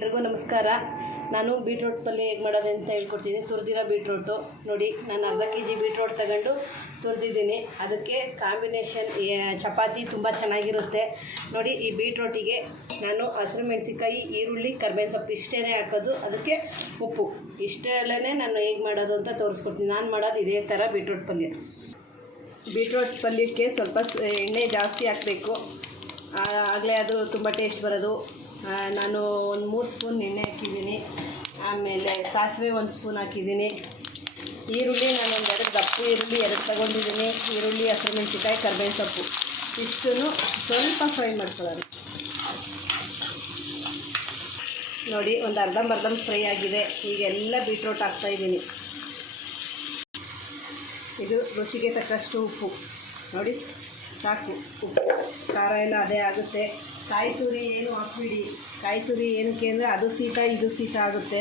ಎಲ್ರಿಗೂ ನಮಸ್ಕಾರ. ನಾನು ಬೀಟ್ರೋಟ್ ಪಲ್ಯ ಹೇಗೆ ಮಾಡೋದು ಅಂತ ಹೇಳ್ಕೊಡ್ತೀನಿ. ತುರಿದಿರೋ ಬೀಟ್ರೋಟು. ನೋಡಿ, ನಾನು ಅರ್ಧ ಕೆ ಜಿ ಬೀಟ್ರೋಟ್ ತಗೊಂಡು ತುರಿದಿದ್ದೀನಿ. ಅದಕ್ಕೆ ಕಾಂಬಿನೇಷನ್ ಚಪಾತಿ ತುಂಬ ಚೆನ್ನಾಗಿರುತ್ತೆ. ನೋಡಿ, ಈ ಬೀಟ್ರೋಟಿಗೆ ನಾನು ಹಸಿರು ಮೆಣಸಿಕಾಯಿ ಈರುಳ್ಳಿ, ಕರ್ಬೇವಿನ ಸೊಪ್ಪು ಇಷ್ಟೇ ಹಾಕೋದು. ಅದಕ್ಕೆ ಉಪ್ಪು. ಇಷ್ಟರಲ್ಲೇ ನಾನು ಹೇಗೆ ಮಾಡೋದು ಅಂತ ತೋರಿಸ್ಕೊಡ್ತೀನಿ. ನಾನು ಮಾಡೋದು ಇದೇ ಥರ ಬೀಟ್ರೋಟ್ ಪಲ್ಯ. ಬೀಟ್ರೋಟ್ ಪಲ್ಯಕ್ಕೆ ಸ್ವಲ್ಪ ಎಣ್ಣೆ ಜಾಸ್ತಿ ಹಾಕಬೇಕು. ಆಗಲೇ ಅದು ತುಂಬ ಟೇಸ್ಟ್ ಬರೋದು. ನಾನು ಒಂದು ಮೂರು ಸ್ಪೂನ್ ಎಣ್ಣೆ ಹಾಕಿದ್ದೀನಿ. ಆಮೇಲೆ ಸಾಸಿವೆ ಒಂದು ಸ್ಪೂನ್ ಹಾಕಿದ್ದೀನಿ. ಈರುಳ್ಳಿ ನಾನು ಒಂದು ಎರಡು ದಪ್ಪ ಈರುಳ್ಳಿ ಎರಡು ತಗೊಂಡಿದ್ದೀನಿ. ಈರುಳ್ಳಿ, ಹಸಿರು ಮೆಣಸಿನ್ಕಾಯಿ, ಕರ್ಬೇವಿನ ಸೊಪ್ಪು. ಇಷ್ಟು ಸ್ವಲ್ಪ ಫ್ರೈ ಮಾಡ್ಕೊಳ್ಳೋಣ. ನೋಡಿ, ಒಂದು ಅರ್ಧಂಬರ್ಧಂ ಫ್ರೈ ಆಗಿದೆ. ಈಗೆಲ್ಲ ಬೀಟ್ರೋಟ್ ಹಾಕ್ತಾಯಿದ್ದೀನಿ ಇದು ರುಚಿಗೆ ತಕ್ಕಷ್ಟು ಉಪ್ಪು. ನೋಡಿ, ಸಾಕು. ಉಪ್ಪು. ಖಾರ ಎಲ್ಲ ಅದೇ ಆಗುತ್ತೆ. ಕಾಯಿ ತುರಿ ಏನು ಹಾಕ್ಬಿಡಿ. ಕಾಯಿ ತುರಿ ಏನಕ್ಕೆ ಅಂದರೆ ಅದು ಶೀತ, ಇದು ಶೀತ ಆಗುತ್ತೆ.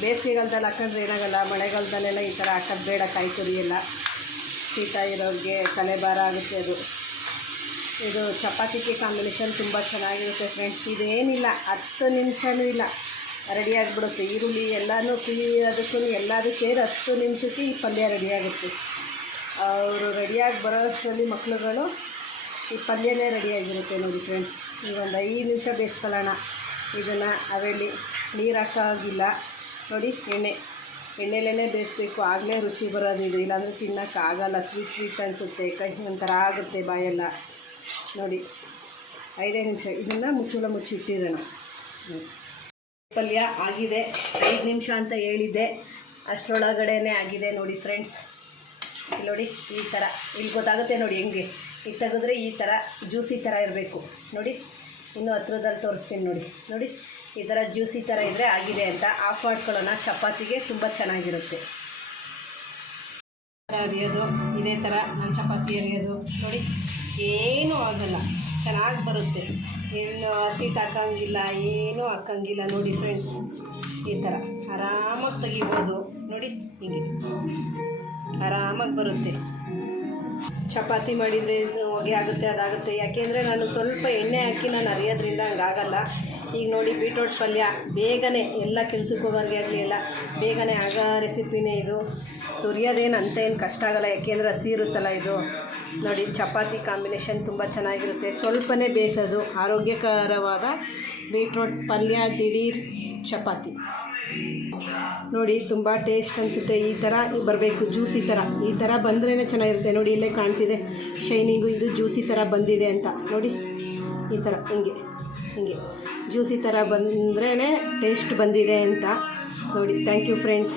ಬೇಸಿಗೆಗಾಲದಲ್ಲಿ ಹಾಕೊಂಡ್ರೆ ಏನಾಗಲ್ಲ, ಮಳೆಗಾಲದಲ್ಲೆಲ್ಲ ಈ ಥರ ಹಾಕೋದು ಬೇಡ ಕಾಯಿ ತುರಿ ಎಲ್ಲ. ಶೀತ ಇರೋರಿಗೆ ತಲೆಭಾರ ಆಗುತ್ತೆ ಅದು. ಇದು ಚಪಾತಿಗೆ ಕಾಂಬಿನೇಷನ್ ತುಂಬ ಚೆನ್ನಾಗಿರುತ್ತೆ ಫ್ರೆಂಡ್ಸ್ ಇದೇನಿಲ್ಲ, ಹತ್ತು ನಿಮಿಷನೂ ಇಲ್ಲ. ರೆಡಿ ಆಗಿಬಿಡುತ್ತೆ. ಈರುಳ್ಳಿ ಎಲ್ಲನೂ ಕುಯ್ಯೋದಕ್ಕೂ ಎಲ್ಲದೂ ಸೇರಿ ಹತ್ತು ನಿಮಿಷಕ್ಕೆ ಈ ಪಲ್ಯ ರೆಡಿಯಾಗುತ್ತೆ ಅವರು ರೆಡಿಯಾಗಿ ಬರೋಷ್ಟರಲ್ಲಿ ಮಕ್ಕಳುಗಳು ಈ ಪಲ್ಯನೇ ರೆಡಿಯಾಗಿರುತ್ತೆ ನೋಡಿ ಫ್ರೆಂಡ್ಸ್ ಈಗ ಒಂದು ಐದು ನಿಮಿಷ ಬೇಯಿಸ್ಕೊಳ್ಳೋಣ. ಇದನ್ನು ಅವೆಲ್ಲಿ ನೀರು ಹಾಕೋಗಿಲ್ಲ. ನೋಡಿ, ಎಣ್ಣೆ. ಎಣ್ಣೆಲೇ ಬೇಯಿಸ್ಬೇಕು. ಆಗಲೇ ರುಚಿ ಬರೋದು ಇದು. ಇಲ್ಲಾಂದರೆ ತಿನ್ನೋಕ್ಕಾಗಲ್ಲ ಸ್ವೀಟ್ ಸ್ವೀಟ್ ಅನಿಸುತ್ತೆ. ಕೈ ಒಂಥರ ಆಗುತ್ತೆ ಬಾಯೆಲ್ಲ. ನೋಡಿ, ಐದೇ ನಿಮಿಷ. ಇದನ್ನು ಮುಚ್ಚುಲ ಮುಚ್ಚಿಟ್ಟಿರೋಣ. ಪಲ್ಯ ಆಗಿದೆ. ಐದು ನಿಮಿಷ ಅಂತ ಹೇಳಿದ್ದೆ. ಅಷ್ಟರೊಳಗಡೆ ಆಗಿದೆ ನೋಡಿ ಫ್ರೆಂಡ್ಸ್ ನೋಡಿ, ಈ ಥರ ಇಲ್ಲಿ ಗೊತ್ತಾಗುತ್ತೆ ನೋಡಿ ಹೆಂಗೆ. ಈಗ ತೆಗೆದ್ರೆ ಈ ಥರ ಜ್ಯೂಸಿ ಥರ ಇರಬೇಕು. ನೋಡಿ, ಇನ್ನೂ ಹತ್ರದಲ್ಲಿ ತೋರಿಸ್ತೀನಿ ನೋಡಿ. ನೋಡಿ, ಈ ಥರ ಜ್ಯೂಸಿ ಥರ ಇದ್ದರೆ ಆಗಿದೆ ಅಂತ. ಆಫ್ ಮಾಡ್ಕೊಳ್ಳೋಣ. ಚಪಾತಿಗೆ ತುಂಬ ಚೆನ್ನಾಗಿರುತ್ತೆ. ಅರಿಯೋದು, ಇದೇ ಥರ ನಾನು ಚಪಾತಿ ಅರಿಯೋದು. ನೋಡಿ, ಏನೂ ಆಗಲ್ಲ. ಚೆನ್ನಾಗಿ ಬರುತ್ತೆ. ಏನು ಸೀಟ್ ಹಾಕಂಗಿಲ್ಲ ಏನೂ ಹಾಕಂಗಿಲ್ಲ ನೋಡಿ ಫ್ರೆಂಡ್ಸ್ ಈ ಥರ ಆರಾಮಾಗಿ ತೆಗಿಬೋದು. ನೋಡಿ, ಹೀಗೆ. ಆರಾಮಾಗಿ ಬರುತ್ತೆ. ಚಪಾತಿ ಮಾಡಿದರೆ ಹೊಗೆ ಆಗುತ್ತೆ, ಅದಾಗುತ್ತೆ. ಯಾಕೆಂದರೆ ನಾನು ಸ್ವಲ್ಪ ಎಣ್ಣೆ ಹಾಕಿ ನಾನು ಅರಿಯೋದ್ರಿಂದ ಹಂಗಾಗಲ್ಲ. ಈಗ ನೋಡಿ, ಬೀಟ್ರೋಟ್ ಪಲ್ಯ ಬೇಗನೆ ಎಲ್ಲ ಕೆಲ್ಸಕ್ಕೆ ಹೋಗೋರಿಗೆ ಆಗಲಿಲ್ಲ ಬೇಗನೆ ಆಗೋ ರೆಸಿಪಿನೇ ಇದು. ತುರಿಯೋದೇನು ಅಂತ ಏನು ಕಷ್ಟ ಆಗಲ್ಲ. ಯಾಕೆಂದರೆ ಹಸಿ ಇರುತ್ತಲ್ಲ ಇದು. ನೋಡಿ, ಚಪಾತಿ ಕಾಂಬಿನೇಷನ್ ತುಂಬ ಚೆನ್ನಾಗಿರುತ್ತೆ. ಸ್ವಲ್ಪನೇ ಬೇಯಿಸೋದು ಆರೋಗ್ಯಕರವಾದ ಬೀಟ್ರೋಟ್ ಪಲ್ಯ, ದಿಢೀರ್ ಚಪಾತಿ. ನೋಡಿ, ತುಂಬ ಟೇಸ್ಟ್ ಅನಿಸುತ್ತೆ ಈ ಥರ ಬರಬೇಕು ಜ್ಯೂಸಿ ಥರ ಈ ಥರ ಬಂದ್ರೇ ಚೆನ್ನಾಗಿರುತ್ತೆ. ನೋಡಿ, ಇಲ್ಲೇ ಕಾಣ್ತಿದೆ. ಶೈನಿಂಗು ಇದು ಜ್ಯೂಸಿ ಥರ ಬಂದಿದೆ ಅಂತ. ನೋಡಿ, ಈ ಥರ ಹಿಂಗೆ ಹಿಂಗೆ. ಜ್ಯೂಸಿ ಥರ ಬಂದ್ರೇ ಟೇಸ್ಟ್ ಬಂದಿದೆ ಅಂತ. ನೋಡಿ ಥ್ಯಾಂಕ್ ಯು ಫ್ರೆಂಡ್ಸ್